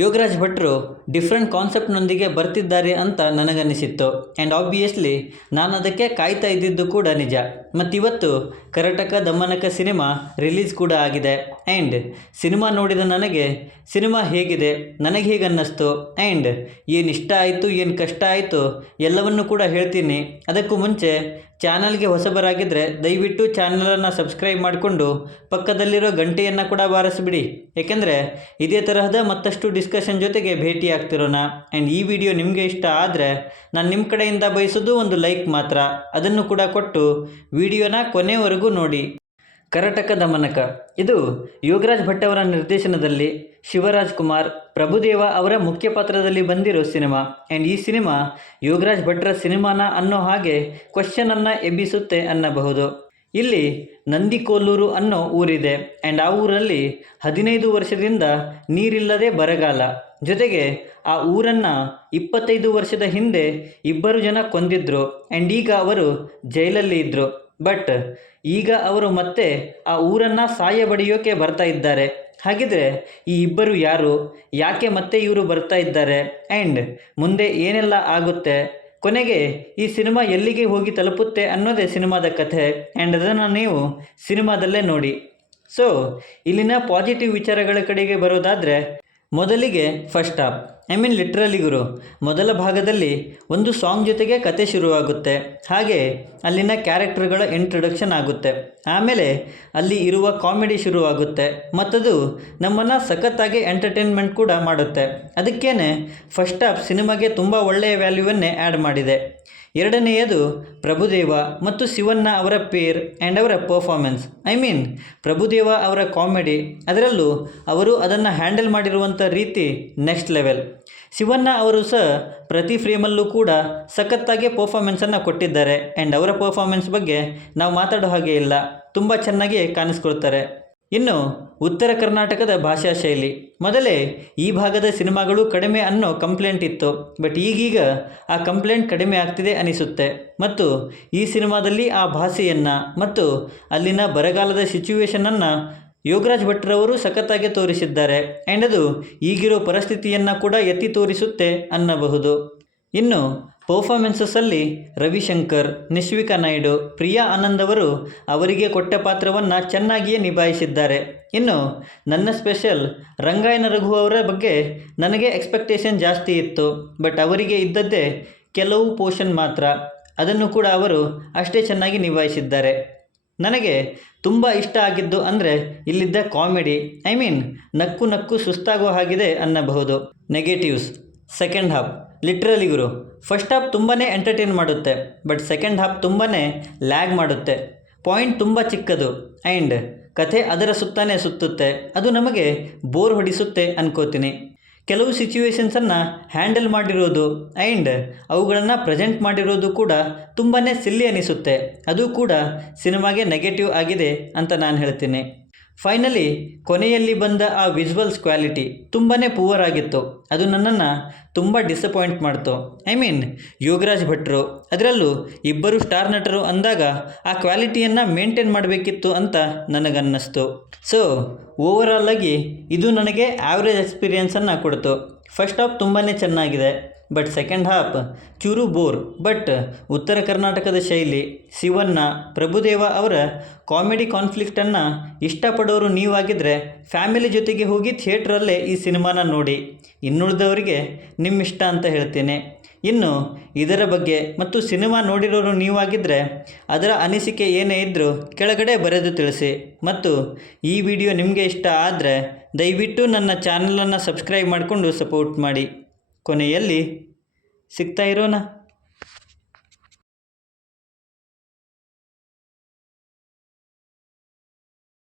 ಯೋಗರಾಜ್ ಭಟ್ರು ಡಿಫ್ರೆಂಟ್ ಕಾನ್ಸೆಪ್ಟ್ನೊಂದಿಗೆ ಬರ್ತಿದ್ದಾರೆ ಅಂತ ನನಗನ್ನಿಸಿತ್ತು. ಆ್ಯಂಡ್ ಆಬ್ವಿಯಸ್ಲಿ ನಾನು ಅದಕ್ಕೆ ಕಾಯ್ತಾ ಇದ್ದಿದ್ದು ಕೂಡ ನಿಜ. ಮತ್ತಿವತ್ತು ಕರಟಕ ದಮನಕ ಸಿನಿಮಾ ರಿಲೀಸ್ ಕೂಡ ಆಗಿದೆ. ಆ್ಯಂಡ್ ಸಿನಿಮಾ ನೋಡಿದ ನನಗೆ ಸಿನಿಮಾ ಹೇಗಿದೆ, ನನಗೆ ಹೇಗೆ ಅನ್ನಿಸ್ತು, ಆ್ಯಂಡ್ ಏನು ಇಷ್ಟ ಆಯಿತು, ಏನು ಕಷ್ಟ ಆಯಿತು ಎಲ್ಲವನ್ನು ಕೂಡ ಹೇಳ್ತೀನಿ. ಅದಕ್ಕೂ ಮುಂಚೆ ಚಾನಲ್ಗೆ ಹೊಸಬರಾಗಿದ್ದರೆ ದಯವಿಟ್ಟು ಚಾನಲನ್ನು ಸಬ್ಸ್ಕ್ರೈಬ್ ಮಾಡಿಕೊಂಡು ಪಕ್ಕದಲ್ಲಿರೋ ಗಂಟೆಯನ್ನು ಕೂಡ ಬಾರಿಸಿಬಿಡಿ. ಏಕೆಂದರೆ ಇದೇ ತರಹದ ಮತ್ತಷ್ಟು ಡಿಸ್ಕಷನ್ ಜೊತೆಗೆ ಭೇಟಿ ಆಗ್ತಿರೋಣ. ಆ್ಯಂಡ್ ಈ ವಿಡಿಯೋ ನಿಮಗೆ ಇಷ್ಟ ಆದರೆ ನಾನು ನಿಮ್ಮ ಕಡೆಯಿಂದ ಬಯಸೋದು ಒಂದು ಲೈಕ್ ಮಾತ್ರ. ಅದನ್ನು ಕೂಡ ಕೊಟ್ಟು ವಿಡಿಯೋನ ಕೊನೆವರೆಗೂ ನೋಡಿ. ಕರಟಕ ದಮನಕ ಇದು ಯೋಗರಾಜ್ ಭಟ್ ಅವರ ನಿರ್ದೇಶನದಲ್ಲಿ ಶಿವರಾಜ್ ಕುಮಾರ್, ಪ್ರಭುದೇವ ಅವರ ಮುಖ್ಯ ಪಾತ್ರದಲ್ಲಿ ಬಂದಿರೋ ಸಿನಿಮಾ. ಆ್ಯಂಡ್ ಈ ಸಿನಿಮಾ ಯೋಗರಾಜ್ ಭಟ್ರ ಸಿನಿಮಾನ ಅನ್ನೋ ಹಾಗೆ ಕ್ವಶನನ್ನು ಎಬ್ಬಿಸುತ್ತೆ ಅನ್ನಬಹುದು. ಇಲ್ಲಿ ನಂದಿಕೋಲೂರು ಅನ್ನೋ ಊರಿದೆ. ಆ್ಯಂಡ್ ಆ ಊರಲ್ಲಿ 15 ವರ್ಷದಿಂದ ನೀರಿಲ್ಲದೆ ಬರಗಾಲ. ಜೊತೆಗೆ ಆ ಊರನ್ನು 25 ವರ್ಷದ ಹಿಂದೆ 2 ಜನ ಕೊಂದಿದ್ರು. ಆ್ಯಂಡ್ ಈಗ ಅವರು ಜೈಲಲ್ಲಿ ಇದ್ದರು. ಬಟ್ ಈಗ ಅವರು ಮತ್ತೆ ಆ ಊರನ್ನು ಸಾಯ ಬಡಿಯೋಕೆ ಬರ್ತಾ ಇದ್ದಾರೆ. ಹಾಗಿದ್ರೆ ಈ ಇಬ್ಬರು ಯಾರು, ಯಾಕೆ ಮತ್ತೆ ಇವರು ಬರ್ತಾ ಇದ್ದಾರೆ, ಆ್ಯಂಡ್ ಮುಂದೆ ಏನೆಲ್ಲ ಆಗುತ್ತೆ, ಕೊನೆಗೆ ಈ ಸಿನಿಮಾ ಎಲ್ಲಿಗೆ ಹೋಗಿ ತಲುಪುತ್ತೆ ಅನ್ನೋದೇ ಸಿನಿಮಾದ ಕಥೆ. ಆ್ಯಂಡ್ ಅದನ್ನು ನೀವು ಸಿನಿಮಾದಲ್ಲೇ ನೋಡಿ. ಸೊ ಇಲ್ಲಿನ ಪಾಸಿಟಿವ್ ವಿಚಾರಗಳ ಕಡೆಗೆ ಬರೋದಾದರೆ ಮೊದಲಿಗೆ ಫಸ್ಟ್ ಹಾಫ್, ಲಿಟ್ರಲಿ ಗುರು, ಮೊದಲ ಭಾಗದಲ್ಲಿ ಒಂದು ಸಾಂಗ್ ಜೊತೆಗೆ ಕತೆ ಶುರುವಾಗುತ್ತೆ. ಹಾಗೆ ಅಲ್ಲಿನ ಕ್ಯಾರೆಕ್ಟರ್ಗಳ ಇಂಟ್ರೊಡಕ್ಷನ್ ಆಗುತ್ತೆ. ಆಮೇಲೆ ಅಲ್ಲಿ ಇರುವ ಕಾಮಿಡಿ ಶುರುವಾಗುತ್ತೆ. ಮತ್ತದು ನಮ್ಮನ್ನು ಸಖತ್ತಾಗಿ ಎಂಟರ್ಟೈನ್ಮೆಂಟ್ ಕೂಡ ಮಾಡುತ್ತೆ. ಅದಕ್ಕೇನೆ ಫಸ್ಟ್ ಹಾಫ್ ಸಿನಿಮಾಗೆ ತುಂಬ ಒಳ್ಳೆಯ ವ್ಯಾಲ್ಯೂವನ್ನೇ ಆ್ಯಡ್ ಮಾಡಿದೆ. ಎರಡನೆಯದು ಪ್ರಭುದೇವ ಮತ್ತು ಶಿವಣ್ಣ ಅವರ ಪೇರ್ ಆ್ಯಂಡ್ ಅವರ ಪರ್ಫಾರ್ಮೆನ್ಸ್. ಪ್ರಭುದೇವ ಅವರ ಕಾಮಿಡಿ, ಅದರಲ್ಲೂ ಅವರು ಅದನ್ನು ಹ್ಯಾಂಡಲ್ ಮಾಡಿರುವಂಥ ರೀತಿ ನೆಕ್ಸ್ಟ್ ಲೆವೆಲ್. ಶಿವಣ್ಣ ಅವರು ಸಹ ಪ್ರತಿ ಫ್ರೇಮಲ್ಲೂ ಕೂಡ ಸಖತ್ತಾಗಿ ಪರ್ಫಾರ್ಮೆನ್ಸನ್ನು ಕೊಟ್ಟಿದ್ದಾರೆ. ಆ್ಯಂಡ್ ಅವರ ಪರ್ಫಾರ್ಮೆನ್ಸ್ ಬಗ್ಗೆ ನಾವು ಮಾತಾಡೋ ಹಾಗೆ ಇಲ್ಲ, ತುಂಬ ಚೆನ್ನಾಗಿ ಕಾಣಿಸ್ಕೊಳ್ತಾರೆ. ಇನ್ನು ಉತ್ತರ ಕರ್ನಾಟಕದ ಭಾಷಾ ಶೈಲಿ, ಮೊದಲೇ ಈ ಭಾಗದ ಸಿನಿಮಾಗಳು ಕಡಿಮೆ ಅನ್ನೋ ಕಂಪ್ಲೇಂಟ್ ಇತ್ತು. ಬಟ್ ಈಗೀಗ ಆ ಕಂಪ್ಲೇಂಟ್ ಕಡಿಮೆ ಆಗ್ತಿದೆ ಅನಿಸುತ್ತೆ. ಮತ್ತು ಈ ಸಿನಿಮಾದಲ್ಲಿ ಆ ಭಾಷೆಯನ್ನು ಮತ್ತು ಅಲ್ಲಿನ ಬರಗಾಲದ ಸಿಚುವೇಶನನ್ನು ಯೋಗರಾಜ್ ಭಟ್ರವರು ಸಖತ್ತಾಗಿ ತೋರಿಸಿದ್ದಾರೆ. ಆ್ಯಂಡ್ ಅದು ಈಗಿರೋ ಪರಿಸ್ಥಿತಿಯನ್ನು ಕೂಡ ಎತ್ತಿ ತೋರಿಸುತ್ತೆ ಅನ್ನಬಹುದು. ಇನ್ನು ಪರ್ಫಾರ್ಮೆನ್ಸಸ್ಸಲ್ಲಿ ರವಿಶಂಕರ್, ನಿಶ್ವಿಕಾ ನಾಯ್ಡು, ಪ್ರಿಯಾ ಆನಂದ್ ಅವರು ಅವರಿಗೆ ಕೊಟ್ಟ ಪಾತ್ರವನ್ನು ಚೆನ್ನಾಗಿಯೇ ನಿಭಾಯಿಸಿದ್ದಾರೆ. ಇನ್ನು ನನ್ನ ಸ್ಪೆಷಲ್ ರಂಗಾಯಣ ರಘು ಅವರ ಬಗ್ಗೆ ನನಗೆ ಎಕ್ಸ್ಪೆಕ್ಟೇಷನ್ ಜಾಸ್ತಿ ಇತ್ತು. ಬಟ್ ಅವರಿಗೆ ಇದ್ದದ್ದೇ ಕೆಲವು ಪೋರ್ಷನ್ ಮಾತ್ರ, ಅದನ್ನು ಕೂಡ ಅವರು ಅಷ್ಟೇ ಚೆನ್ನಾಗಿ ನಿಭಾಯಿಸಿದ್ದಾರೆ. ನನಗೆ ತುಂಬ ಇಷ್ಟ ಆಗಿದ್ದು ಅಂದರೆ ಇಲ್ಲಿದ್ದ ಕಾಮಿಡಿ. ನಕ್ಕು ನಕ್ಕು ಸುಸ್ತಾಗೋ ಹಾಗಿದೆ ಅನ್ನಬಹುದು. ನೆಗೆಟಿವ್ಸ್, ಸೆಕೆಂಡ್ ಹಾಫ್ ಲಿಟ್ರಲಿ ಗುರು, ಫಸ್ಟ್ ಹಾಫ್ ತುಂಬಾ ಎಂಟರ್ಟೈನ್ ಮಾಡುತ್ತೆ. ಬಟ್ ಸೆಕೆಂಡ್ ಹಾಫ್ ತುಂಬಾ ಲ್ಯಾಗ್ ಮಾಡುತ್ತೆ. ಪಾಯಿಂಟ್ ತುಂಬ ಚಿಕ್ಕದು ಆ್ಯಂಡ್ ಕಥೆ ಅದರ ಸುತ್ತಾನೇ ಸುತ್ತುತ್ತೆ. ಅದು ನಮಗೆ ಬೋರ್ ಹೊಡಿಸುತ್ತೆ ಅನ್ಕೋತೀನಿ. ಕೆಲವು ಸಿಚುವೇಶನ್ಸನ್ನು ಹ್ಯಾಂಡಲ್ ಮಾಡಿರೋದು ಆ್ಯಂಡ್ ಅವುಗಳನ್ನು ಪ್ರೆಸೆಂಟ್ ಮಾಡಿರೋದು ಕೂಡ ತುಂಬಾ ಸಿಲ್ಲಿ ಅನಿಸುತ್ತೆ. ಅದು ಕೂಡ ಸಿನಿಮಾಗೆ ನೆಗೆಟಿವ್ ಆಗಿದೆ ಅಂತ ನಾನು ಹೇಳ್ತೀನಿ. ಫೈನಲಿ ಕೊನೆಯಲ್ಲಿ ಬಂದ ಆ ವಿಜುವಲ್ಸ್ ಕ್ವಾಲಿಟಿ ತುಂಬಾ ಪೂವರ್ ಆಗಿತ್ತು. ಅದು ನನ್ನನ್ನು ತುಂಬ ಡಿಸಪಾಯಿಂಟ್ ಮಾಡ್ತು. ಯೋಗರಾಜ್ ಭಟ್ರು, ಅದರಲ್ಲೂ 2 ಸ್ಟಾರ್ ನಟರು ಅಂದಾಗ ಆ ಕ್ವಾಲಿಟಿಯನ್ನು ಮೇಂಟೈನ್ ಮಾಡಬೇಕಿತ್ತು ಅಂತ ನನಗನ್ನಿಸ್ತು. ಸೊ ಓವರಾಲ್ ಆಗಿ ಇದು ನನಗೆ ಆವ್ರೇಜ್ ಎಕ್ಸ್ಪೀರಿಯನ್ಸನ್ನು ಕೊಡ್ತು. ಫಸ್ಟ್ ಹಾಫ್ ತುಂಬಾ ಚೆನ್ನಾಗಿದೆ. ಬಟ್ ಸೆಕೆಂಡ್ ಹಾಫ್ ಚೂರು ಬೋರ್. ಬಟ್ ಉತ್ತರ ಕರ್ನಾಟಕದ ಶೈಲಿ, ಶಿವಣ್ಣ, ಪ್ರಭುದೇವ ಅವರ ಕಾಮಿಡಿ ಕಾನ್ಫ್ಲಿಕ್ಟನ್ನು ಇಷ್ಟಪಡೋರು ನೀವಾಗಿದ್ದರೆ ಫ್ಯಾಮಿಲಿ ಜೊತೆಗೆ ಹೋಗಿ ಥಿಯೇಟ್ರಲ್ಲೇ ಈ ಸಿನಿಮಾನ ನೋಡಿ. ಇನ್ನುಳಿದವರಿಗೆ ನಿಮ್ಮಿಷ್ಟ ಅಂತ ಹೇಳ್ತೇನೆ. ಇನ್ನು ಇದರ ಬಗ್ಗೆ ಮತ್ತು ಸಿನಿಮಾ ನೋಡಿರೋರು ನೀವಾಗಿದ್ದರೆ ಅದರ ಅನಿಸಿಕೆ ಏನೇ ಇದ್ದರೂ ಕೆಳಗಡೆ ಬರೆದು ತಿಳಿಸಿ. ಮತ್ತು ಈ ವಿಡಿಯೋ ನಿಮಗೆ ಇಷ್ಟ ಆದರೆ ದಯವಿಟ್ಟು ನನ್ನ ಚಾನಲನ್ನು ಸಬ್ಸ್ಕ್ರೈಬ್ ಮಾಡಿಕೊಂಡು ಸಪೋರ್ಟ್ ಮಾಡಿ. ಕೊನೆಯಲ್ಲಿ ಸಿಗ್ತಾ ಇರೋಣ.